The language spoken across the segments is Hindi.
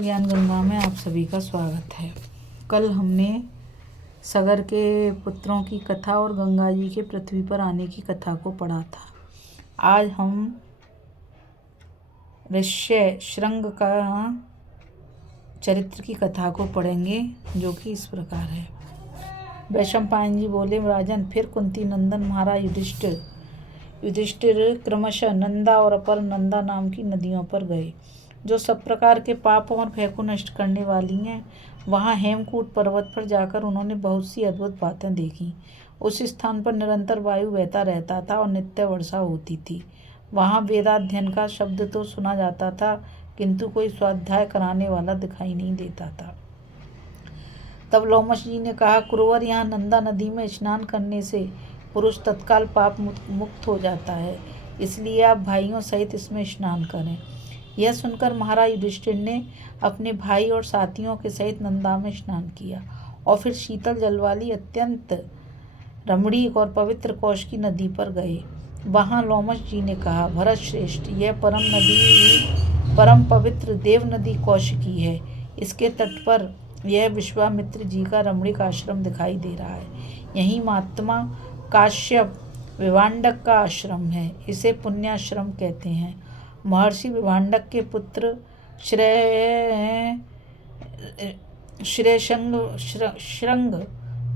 ज्ञान गंगा में आप सभी का स्वागत है। कल हमने सगर के पुत्रों की कथा और गंगा जी के पृथ्वी पर आने की कथा को पढ़ा था। आज हम ऋष्यशृंग का चरित्र की कथा को पढ़ेंगे, जो कि इस प्रकार है। वैशंपायन जी बोले, राजन, फिर कुंती नंदन महाराज युधिष्ठिर क्रमशः नंदा और अपर नंदा नाम की नदियों पर गए, जो सब प्रकार के पापों और भय को नष्ट करने वाली हैं। वहाँ हेमकूट पर्वत पर जाकर उन्होंने बहुत सी अद्भुत बातें देखी। उस स्थान पर निरंतर वायु बहता रहता था और नित्य वर्षा होती थी। वहाँ वेदाध्ययन का शब्द तो सुना जाता था, किंतु कोई स्वाध्याय कराने वाला दिखाई नहीं देता था। तब लोमश जी ने कहा, कुरवर, यहाँ नंदा नदी में स्नान करने से पुरुष तत्काल पाप मुक्त हो जाता है, इसलिए आप भाइयों सहित इसमें स्नान करें। यह सुनकर महाराज युधिष्ठिर ने अपने भाई और साथियों के सहित नंदा में स्नान किया और फिर शीतल जल वाली अत्यंत रमणीक और पवित्र कौश की नदी पर गए। वहाँ लोमश जी ने कहा, भरत श्रेष्ठ, यह परम पवित्र देव नदी कौश की है। इसके तट पर यह विश्वामित्र जी का रमणीक आश्रम दिखाई दे रहा है। यही महात्मा काश्यप विभांडक का आश्रम है। इसे पुण्याश्रम कहते हैं। महर्षि विभांडक के पुत्र श्रेयशृंग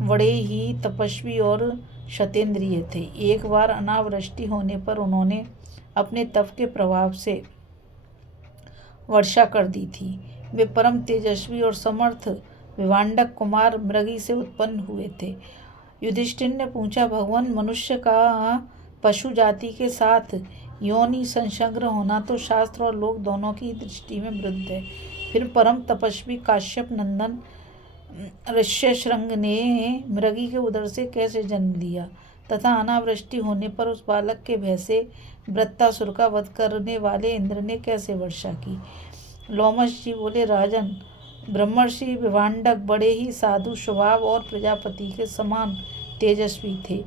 बड़े ही तपस्वी और शतेंद्रिय थे। एक बार अनावृष्टि होने पर उन्होंने अपने तप के प्रभाव से वर्षा कर दी थी। वे परम तेजस्वी और समर्थ विभांडक कुमार मृगी से उत्पन्न हुए थे। युधिष्ठिर ने पूछा, भगवान, मनुष्य का पशु जाति के साथ योनि संसर्ग होना तो शास्त्र और लोक दोनों की दृष्टि में विरुद्ध है। फिर परम तपस्वी काश्यप नंदन ऋष्यशृंग ने मृगी के उदर से कैसे जन्म लिया तथा अनावृष्टि होने पर उस बालक के भय से वृत्तासुर का वध करने वाले इंद्र ने कैसे वर्षा की। लोमश जी बोले, राजन, ब्रह्मर्षि विभांडक बड़े ही साधु स्वभाव और प्रजापति के समान तेजस्वी थे।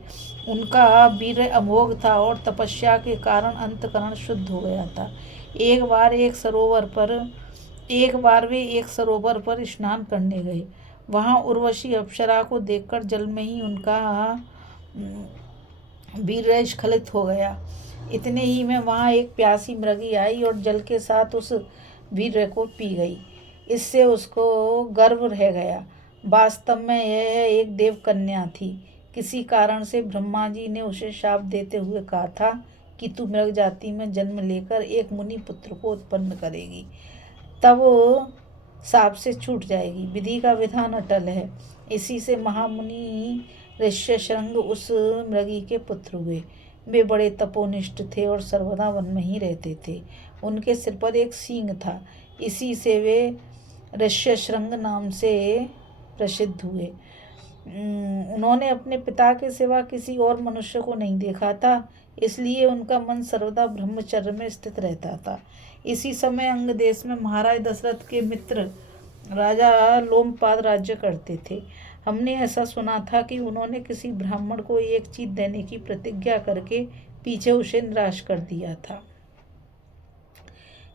उनका वीर अमोघ था और तपस्या के कारण अंतकरण शुद्ध हो गया था। एक बार वे एक सरोवर पर स्नान करने गए। वहाँ उर्वशी अप्सरा को देखकर जल में ही उनका वीर्य स्खलित हो गया। इतने ही में वहाँ एक प्यासी मृगी आई और जल के साथ उस वीर्य को पी गई। इससे उसको गर्व रह गया। वास्तव में यह एक देव कन्या थी। किसी कारण से ब्रह्मा जी ने उसे शाप देते हुए कहा था कि तू मृग जाति में जन्म लेकर एक मुनि पुत्र को उत्पन्न करेगी, तब वो शाप से छूट जाएगी। विधि का विधान अटल है। इसी से महामुनि ऋष्यशृंग उस मृगी के पुत्र हुए। वे बड़े तपोनिष्ठ थे और सर्वदा वन में ही रहते थे। उनके सिर पर एक सींग था। इसी से वे ऋष्यशृंग नाम से प्रसिद्ध हुए। उन्होंने अपने पिता के सिवा किसी और मनुष्य को नहीं देखा था, इसलिए उनका मन सर्वदा ब्रह्मचर्य में स्थित रहता था। इसी समय अंग देश में महाराज दशरथ के मित्र राजा लोमपाद राज्य करते थे। हमने ऐसा सुना था कि उन्होंने किसी ब्राह्मण को एक चीज देने की प्रतिज्ञा करके पीछे उसे निराश कर दिया था,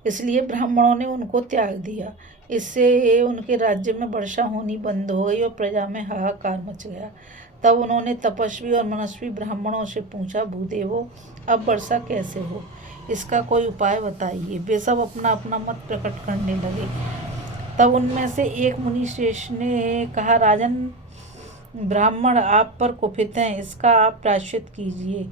इसलिए ब्राह्मणों ने उनको त्याग दिया। इससे उनके राज्य में वर्षा होनी बंद हो गई और प्रजा में हाहाकार मच गया। तब उन्होंने तपस्वी और मनस्वी ब्राह्मणों से पूछा, भूदेवो, अब वर्षा कैसे हो, इसका कोई उपाय बताइए। वे सब अपना अपना मत प्रकट करने लगे। तब उनमें से एक मुनि श्रेष्ठ ने कहा, राजन, ब्राह्मण आप पर कुपित हैं, इसका आप प्रायश्चित कीजिए।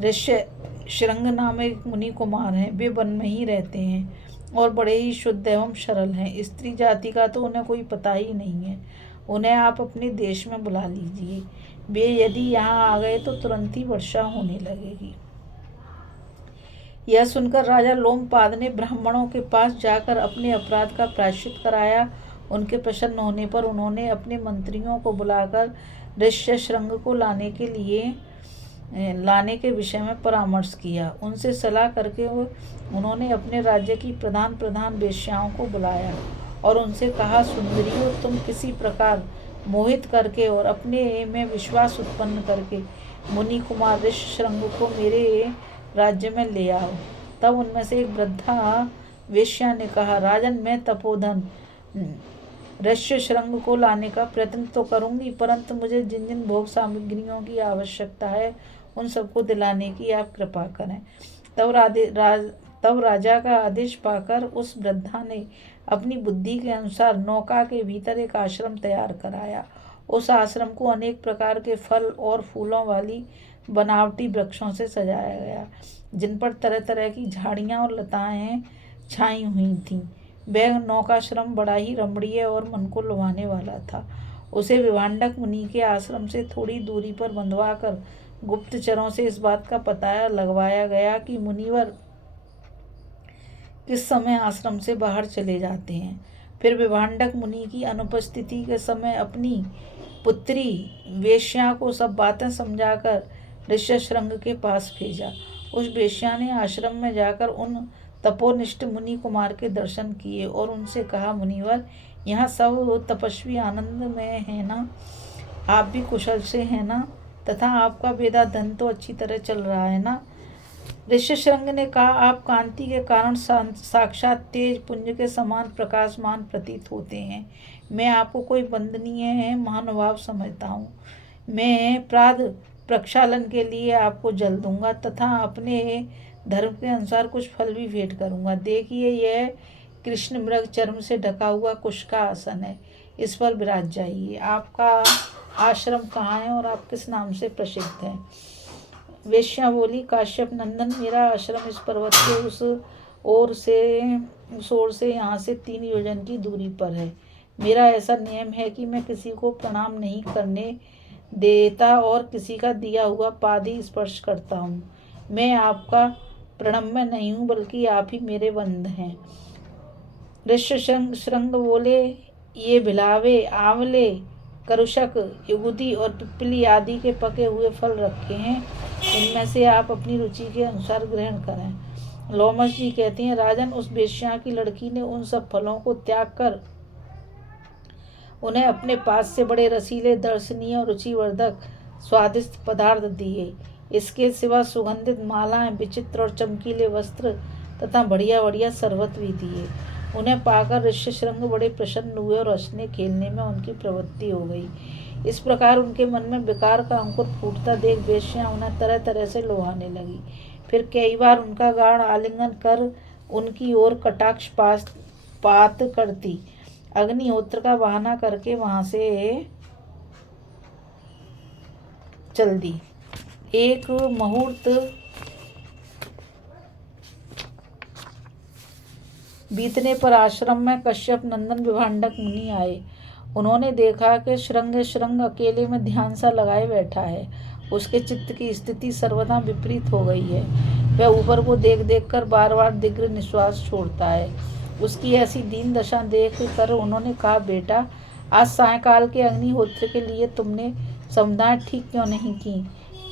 ऋष्यशृंग नाम एक मुनि कुमार हैं। वे वन में ही रहते हैं और बड़े ही शुद्ध एवं सरल हैं। स्त्री जाति का तो उन्हें कोई पता ही नहीं है। उन्हें आप अपने देश में बुला लीजिए। वे यदि यहाँ आ गए तो तुरंत ही वर्षा होने लगेगी। यह सुनकर राजा लोमपाद ने ब्राह्मणों के पास जाकर अपने अपराध का प्रायश्चित कराया। उनके प्रसन्न होने पर उन्होंने अपने मंत्रियों को बुलाकर ऋष्यशृंग को लाने के विषय में परामर्श किया। उनसे सलाह करके उन्होंने अपने राज्य की प्रधान वेश्याओं को बुलाया और उनसे कहा, सुंदरियों, तुम किसी प्रकार मोहित करके और अपने में विश्वास उत्पन्न करके मुनि कुमार ऋष्यशृंग को मेरे राज्य में ले आओ। तब उनमें से एक वृद्धा वेश्या ने कहा, राजन, मैं तपोधन ऋष्य शृंग को लाने का प्रयत्न तो करूंगी, परंतु मुझे जिन जिन भोग सामग्रियों की आवश्यकता है उन सबको दिलाने की आप कृपा करें। तब राजा का आदेश पाकर उस वृद्धा ने अपनी बुद्धि के अनुसार नौका के भीतर एक आश्रम तैयार कराया। उस आश्रम को अनेक प्रकार के फल और फूलों वाली बनावटी वृक्षों से सजाया गया, जिन पर तरह तरह की झाड़ियाँ और लताएं छाई हुई थीं। वह नौकाश्रम बड़ा ही रमणीय और मन को लुभाने वाला था। उसे विभांडक मुनि के आश्रम से थोड़ी दूरी पर बंधवाकर गुप्तचरों से इस बात का पता लगवाया गया कि मुनिवर किस समय आश्रम से बाहर चले जाते हैं। फिर विभांडक मुनि की अनुपस्थिति के समय अपनी पुत्री वेश्या को सब बातें समझाकर ऋष्यशृंग के पास भेजा। उस वेश्या ने आश्रम में जाकर उन तपोनिष्ठ मुनि कुमार के दर्शन किए और उनसे कहा, मुनिवर, यहाँ सब तपस्वी आनंद में है ना? आप भी कुशल से हैं ना? तथा आपका वेदा धन तो अच्छी तरह चल रहा है ना? ऋष्यशृंग ने कहा, आप कांति के कारण साक्षात तेज पुंज के समान प्रकाशमान प्रतीत होते हैं। मैं आपको कोई वंदनीय महानुभाव समझता हूँ। मैं प्रात प्रक्षालन के लिए आपको जल दूंगा तथा अपने धर्म के अनुसार कुछ फल भी भेंट करूंगा। देखिए, यह कृष्ण मृग चर्म से ढका हुआ कुश का आसन है, इस पर विराज जाइए। आपका आश्रम कहाँ है और आप किस नाम से प्रसिद्ध हैं? वेश्या बोली, काश्यप नंदन, मेरा आश्रम इस पर्वत के उस ओर से यहाँ से 3 योजन की दूरी पर है। मेरा ऐसा नियम है कि मैं किसी को प्रणाम नहीं करने देता और किसी का दिया हुआ पाद ही स्पर्श करता हूँ। मैं आपका प्रणम्य नहीं हूँ, बल्कि आप ही मेरे बंध हैं। ऋष्यशृंग बोले, ये भिलावे, आंवले, करुशक, युगुदी और पिपली आदि के पके हुए फल रखे हैं। इनमें से आप अपनी रुचि के अनुसार ग्रहण करें। लोमश जी कहते हैं, राजन, उस वेश्या की लड़की ने उन सब फलों को त्याग कर उन्हें अपने पास से बड़े रसीले, दर्शनीय और रुचिवर्धक स्वादिष्ट पदार्थ दिए। इसके सिवा सुगंधित मालाएं, विचित्र और चमकीले वस्त्र तथा बढ़िया बढ़िया शरबत भी दिए। उन्हें पाकर ऋष्यशृंग बड़े प्रसन्न हुए और हंसने खेलने में उनकी प्रवृत्ति हो गई। इस प्रकार उनके मन में विकार का अंकुर फूटता देख वेश्या उन्हें तरह तरह से लुभाने लगी। फिर कई बार उनका गाढ़ आलिंगन कर उनकी ओर कटाक्ष पात करती। अग्निहोत्र का बहाना करके वहां से चल दी। एक मुहूर्त बीतने पर आश्रम में कश्यप नंदन विभांडक मुनि आए। उन्होंने देखा कि शृंग अकेले में ध्यान सा लगाए बैठा है। उसके चित्त की स्थिति सर्वदा विपरीत हो गई है। वह ऊपर को देख देख कर बार बार दीर्घ निश्वास छोड़ता है। उसकी ऐसी दीन दशा देख कर उन्होंने कहा, बेटा, आज सायंकाल के अग्निहोत्र के लिए तुमने समुदाय ठीक क्यों नहीं की?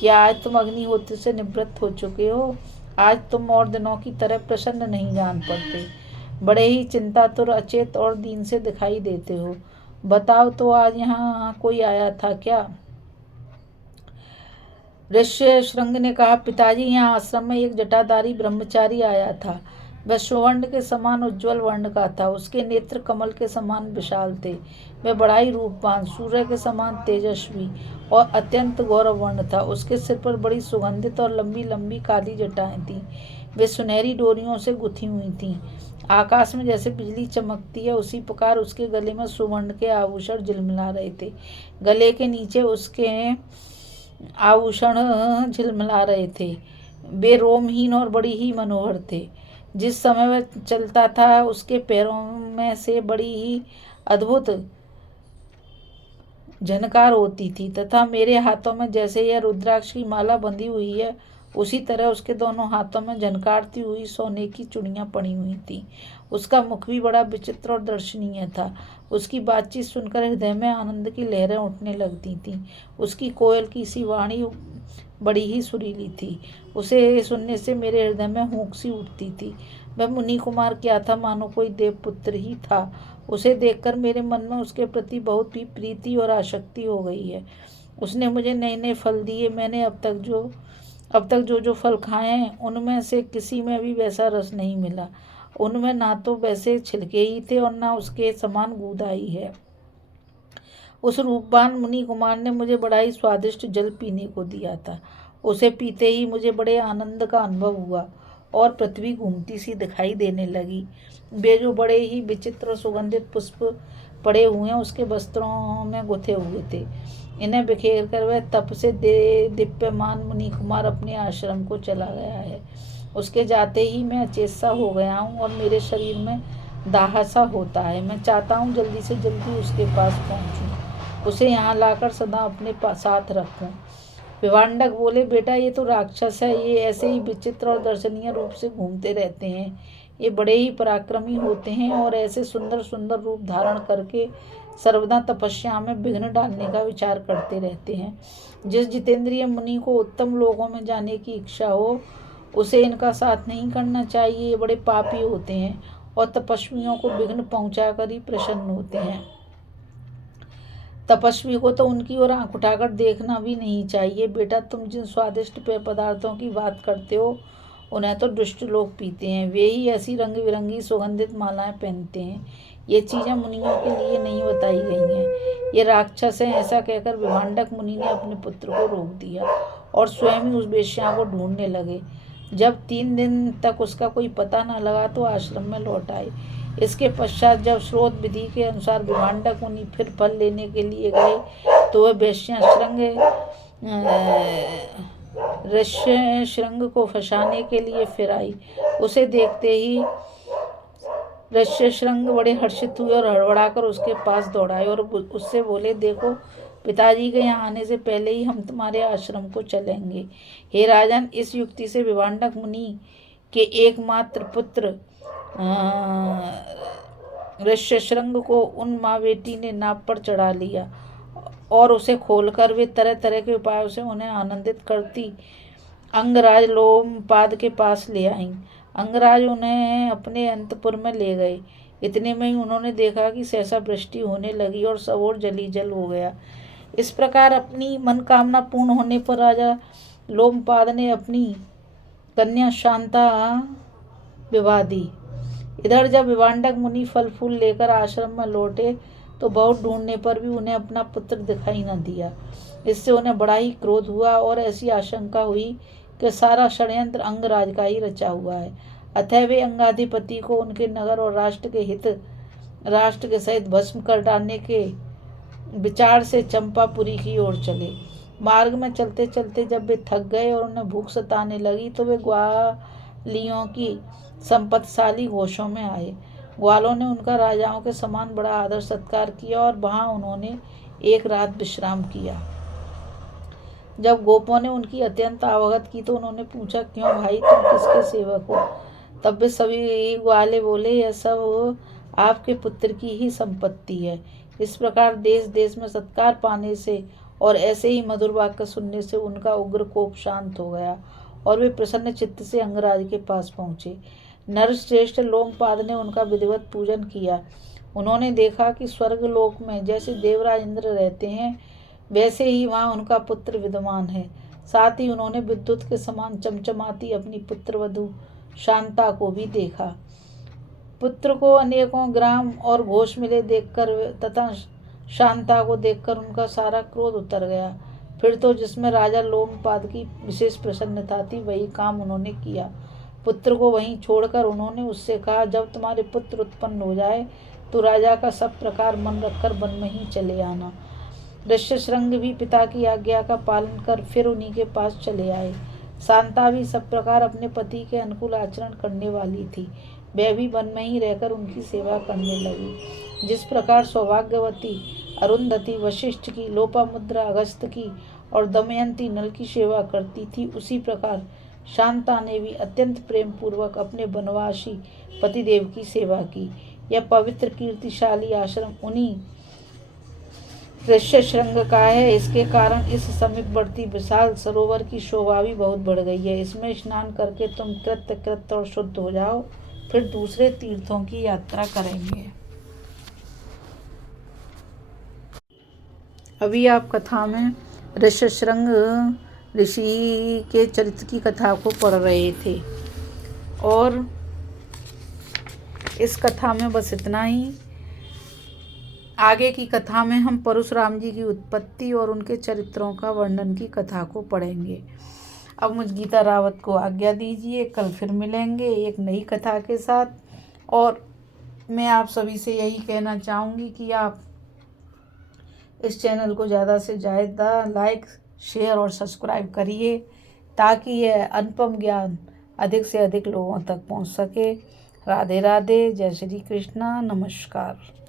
क्या आज तुम अग्निहोत्र से निवृत्त हो चुके हो? आज तुम और दिनों की तरह प्रसन्न नहीं जान पड़ते, बड़े ही चिंतातुर, अचेत और दीन से दिखाई देते हो। बताओ तो, आज यहाँ कोई आया था क्या? ऋष्यशृंग ने कहा, पिताजी, यहाँ आश्रम में एक जटाधारी ब्रह्मचारी आया था। वह स्वर्ण के समान उज्ज्वल वर्ण का था। उसके नेत्र कमल के समान विशाल थे। वह बड़ा ही रूपवान, सूर्य के समान तेजस्वी और अत्यंत गौरवर्ण था। उसके सिर पर बड़ी सुगंधित और लंबी लंबी काली जटाएं थीं। वे सुनहरी डोरियों से गुथी हुई थीं। आकाश में जैसे बिजली चमकती है, उसी प्रकार उसके गले में सुवर्ण के आभूषण झिलमिला रहे थे। गले के नीचे उसके आभूषण झिलमिला रहे थे। वे रोमहीन और बड़ी ही मनोहर थे। जिस समय वह चलता था, उसके पैरों में से बड़ी ही अद्भुत झनकार होती थी तथा मेरे हाथों में जैसे यह रुद्राक्ष की माला बंधी हुई है, उसी तरह उसके दोनों हाथों में झनकारती हुई सोने की चूड़ियाँ पड़ी हुई थीं। उसका मुख भी बड़ा विचित्र और दर्शनीय था। उसकी बातचीत सुनकर हृदय में आनंद की लहरें उठने लगती थीं। उसकी कोयल की सी वाणी बड़ी ही सुरीली थी। उसे सुनने से मेरे हृदय में हुंक सी उठती थी। वह मुनि कुमार क्या था, मानो कोई देवपुत्र ही था। उसे देखकर मेरे मन में उसके प्रति बहुत ही प्रीति और आसक्ति हो गई है। उसने मुझे नए नए फल दिए। मैंने अब तक जो फल खाए हैं, उनमें से किसी में भी वैसा रस नहीं मिला। उनमें ना तो वैसे छिलके ही थे और ना उसके समान गूदाई है। उस रूपवान मुनि कुमार ने मुझे बड़ा ही स्वादिष्ट जल पीने को दिया था। उसे पीते ही मुझे बड़े आनंद का अनुभव हुआ और पृथ्वी घूमती सी दिखाई देने लगी। वे जो बड़े ही विचित्र और सुगंधित पुष्प पड़े हुए हैं उसके वस्त्रों में गुथे हुए थे। इन्हें बिखेर कर वह तप से दीप्यमान मुनि कुमार अपने आश्रम को चला गया है। उसके जाते ही मैं अचेत हो गया हूँ और मेरे शरीर में दाह सा होता है। मैं चाहता हूँ जल्दी से जल्दी उसके पास पहुँचूँ, उसे यहाँ लाकर सदा अपने साथ रखूं। विभांडक बोले, बेटा ये तो राक्षस है, ये ऐसे ही विचित्र और दर्शनीय रूप से घूमते रहते हैं। ये बड़े ही पराक्रमी होते हैं और ऐसे सुंदर सुंदर रूप धारण करके सर्वदा तपस्या में विघ्न डालने का विचार करते रहते हैं। जिस जितेंद्रिय मुनि को उत्तम लोकों में जाने की इच्छा हो उसे इनका साथ नहीं करना चाहिए। ये बड़े पापी होते हैं और तपस्वियों को विघ्न पहुंचाकर ही प्रसन्न होते हैं। तपस्वी को तो उनकी ओर आंख उठाकर देखना भी नहीं चाहिए। बेटा, तुम जिन स्वादिष्ट पेय पदार्थों की बात करते हो उन्हें तो दुष्ट लोग पीते हैं। वे ही ऐसी रंग बिरंगी सुगंधित मालाएं पहनते हैं। ये चीज़ें मुनियों के लिए नहीं बताई गई हैं। ये राक्षस हैं। ऐसा कहकर विभांडक मुनि ने अपने पुत्र को रोक दिया और स्वयं ही उस वेश्या को ढूंढने लगे। जब 3 दिन तक उसका कोई पता न लगा तो आश्रम में लौट आए। इसके पश्चात जब स्रोत विधि के अनुसार विभांडक मुनि फिर फल लेने के लिए गए तो वह वेश्या ऋष्यशृंग को फंसाने के लिए फिर आई। उसे देखते ही ऋष्यशृंग बड़े हर्षित हुए और हड़बड़ाकर उसके पास दौड़ाए और उससे बोले, देखो, पिताजी के यहाँ आने से पहले ही हम तुम्हारे आश्रम को चलेंगे। हे राजन, इस युक्ति से विभांडक मुनि के एकमात्र पुत्र ऋष्यशृंग को उन माँ बेटी ने नाव पर चढ़ा लिया और उसे खोलकर वे तरह तरह के उपायों से उन्हें आनंदित करती अंगराज लोमपाद के पास ले आईं। अंगराज उन्हें अपने अंतपुर में ले गए। इतने में ही उन्होंने देखा कि सहसा वृष्टि होने लगी और सब ओर जली जल हो गया। इस प्रकार अपनी मनोकामना पूर्ण होने पर राजा लोमपाद ने अपनी कन्या शांता विवाह दी। इधर जब विभांडक मुनि फल फूल लेकर आश्रम में लौटे तो बहुत ढूंढने पर भी उन्हें अपना पुत्र दिखाई न दिया। इससे उन्हें बड़ा ही क्रोध हुआ और ऐसी आशंका हुई कि सारा षड्यंत्र अंगराज का ही रचा हुआ है। अतः वे अंगाधिपति को उनके नगर और राष्ट्र के सहित भस्म कर डालने के विचार से चंपापुरी की ओर चले। मार्ग में चलते चलते जब वे थक गए और उन्हें भूख सताने लगी तो वे ग्वालियों की संपत्तिशाली घोषों में आए। ग्वालों ने उनका राजाओं के समान बड़ा आदर सत्कार किया और वहां उन्होंने एक रात विश्राम किया। जब गोपों ने उनकी अत्यंत अवगत की तो उन्होंने पूछा, क्यों भाई, तुम किसके सेवक हो? तब वे सभी ग्वाले बोले, यह सब आपके पुत्र की ही संपत्ति है। इस प्रकार देश देश में सत्कार पाने से और ऐसे ही मधुर वाक्य सुनने से उनका उग्र कोप शांत हो गया और वे प्रसन्न चित्त से अंगराज के पास पहुँचे। नरश्रेष्ठ लोमपाद ने उनका विधिवत पूजन किया। उन्होंने देखा कि स्वर्गलोक में जैसे देवराज इंद्र रहते हैं वैसे ही वहाँ उनका पुत्र विद्यमान है। साथ ही उन्होंने विद्युत के समान चमचमाती अपनी पुत्रवधू शांता को भी देखा। पुत्र को अनेकों ग्राम और घोष मिले देखकर तथा शांता को देखकर उनका सारा क्रोध उतर गया। फिर तो जिसमें राजा लोमपाद की विशेष प्रसन्नता थी वही काम उन्होंने किया। पुत्र को वहीं छोड़कर उन्होंने उससे कहा, जब तुम्हारे पुत्र उत्पन्न हो जाए तो राजा का सब प्रकार मन रखकर वन में ही चले आना। ऋष्यशृंग भी पिता की आज्ञा का पालन कर फिर उन्हीं के पास चले आए। शांता भी सब प्रकार अपने पति के अनुकूल आचरण करने वाली थी। वह भी वन में ही रहकर उनकी सेवा करने लगी। जिस प्रकार सौभाग्यवती अरुंधति वशिष्ठ की, लोपामुद्रा अगस्त की और दमयंती नल की सेवा करती थी, उसी प्रकार शांता ने भी अत्यंत प्रेम पूर्वक अपने वनवासी पतिदेव की सेवा की। यह पवित्र कीर्तिशाली आश्रम उन्हीं ऋष्यशृंग का है। इसके कारण इस समीपवर्ती विशाल सरोवर की शोभा भी बहुत बढ़ गई है। इसमें स्नान करके तुम कृत और शुद्ध हो जाओ, फिर दूसरे तीर्थों की यात्रा करेंगे। अभी आप कथा में ऋष्यशृंग ऋषि के चरित्र की कथा को पढ़ रहे थे और इस कथा में बस इतना ही। आगे की कथा में हम परशुराम जी की उत्पत्ति और उनके चरित्रों का वर्णन की कथा को पढ़ेंगे। अब मुझ गीता रावत को आज्ञा दीजिए, कल फिर मिलेंगे एक नई कथा के साथ। और मैं आप सभी से यही कहना चाहूँगी कि आप इस चैनल को ज़्यादा से ज़्यादा लाइक, शेयर और सब्सक्राइब करिए, ताकि यह अनुपम ज्ञान अधिक से अधिक लोगों तक पहुंच सके। राधे राधे, जय श्री कृष्णा, नमस्कार।